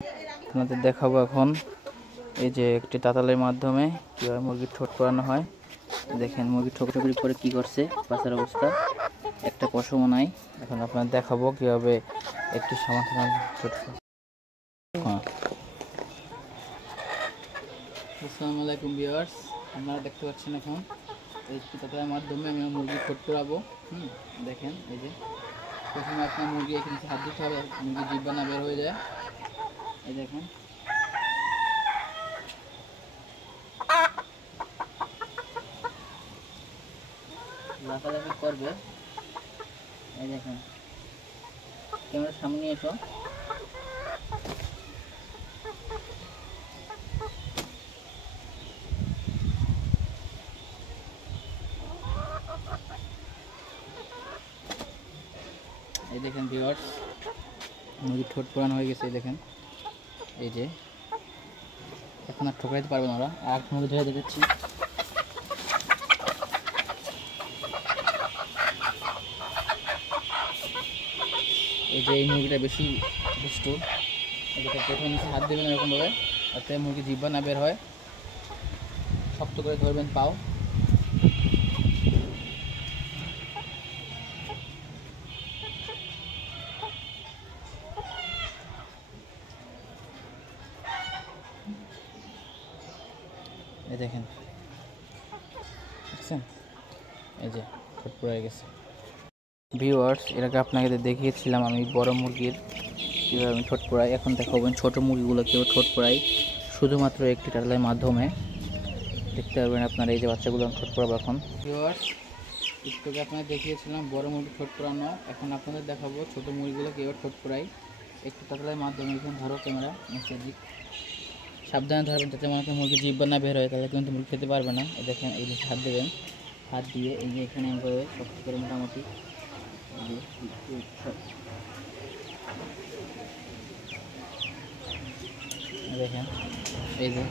আপনাদের দেখাবো এখন এই যে একটি তাতালের মাধ্যমে কীভাবে মুরগির ঠোঁট পরানো হয়। দেখেন মুরগির ঠোকরি করে কি করছে, বাচ্চার অবস্থা, একটা পশমও নাই। এখন আপনাদের দেখাবো কীভাবে একটি সমাধান ঠোঁট। আসসালামু আলাইকুম ভিউয়ার্স, আপনারা দেখতে পাচ্ছেন এখন এই তাতালের মাধ্যমে আমি মুরগির ঠোঁট পরাবো। দেখেন এই যে প্রথমে আপনার মুরগি এখানে হাত দিতে হবে, মুরগি জিহ্বা না বের হয়ে যায়। এই দেখুন লাফালাফি করবে। এই দেখেন ক্যামেরার সামনে এসো। এই দেখেন ভিউয়ার্স, মুরগির ঠোঁট পরানো হয়ে গেছে। এই দেখেন এই যে এখন আর ঠোকরাইতে পারবে না ওরা। আর মুরগি ধরে দেখাচ্ছি। এই যে এই মুরগিটা বেশি দুষ্টু, এটাকে প্রথমে নিচে হাত দেবেন এরকমভাবে, যাতে মুরগি জিহ্বা না বের হয়। শক্ত করে ধরবেন পাও। এই দেখেন দেখছেন, এই যে ঠোঁট পড়ে গেছে। ভিউয়ার্স, এটাকে আপনাকে দেখিয়েছিলাম আমি বড় মুরগির কীভাবে আমি ঠোঁট পড়াই। এখন দেখাবেন ছোটো মুরগিগুলো কেউ ঠোঁট পড়াই শুধুমাত্র একটি টাটালের মাধ্যমে। দেখতে পারবেন আপনারা এই যে বাচ্চাগুলো আমি ঠোঁট পড়াবো এখন। ভিউয়ার্স, একটুকে আপনাকে দেখিয়েছিলাম বড় মুরগি ঠোঁট পড়ানো, এখন আপনাদের দেখাবো ছোটো মুরগিগুলো কেউ ঠোঁট পড়াই একটি টাটালের মাধ্যমে। এখন ধরো ক্যামেরা নিচের দিক, সাবধানে ধরবেন যাতে মনে করেন মুরগি জিহ্বা না বের হয়, তাহলে কিন্তু মুরগি খেতে পারবে না। দেখেন এই যে হাত দেবেন, হাত দিয়ে এই যে এখানে এভাবে শক্ত করে মোটামুটি দেখেন এই যে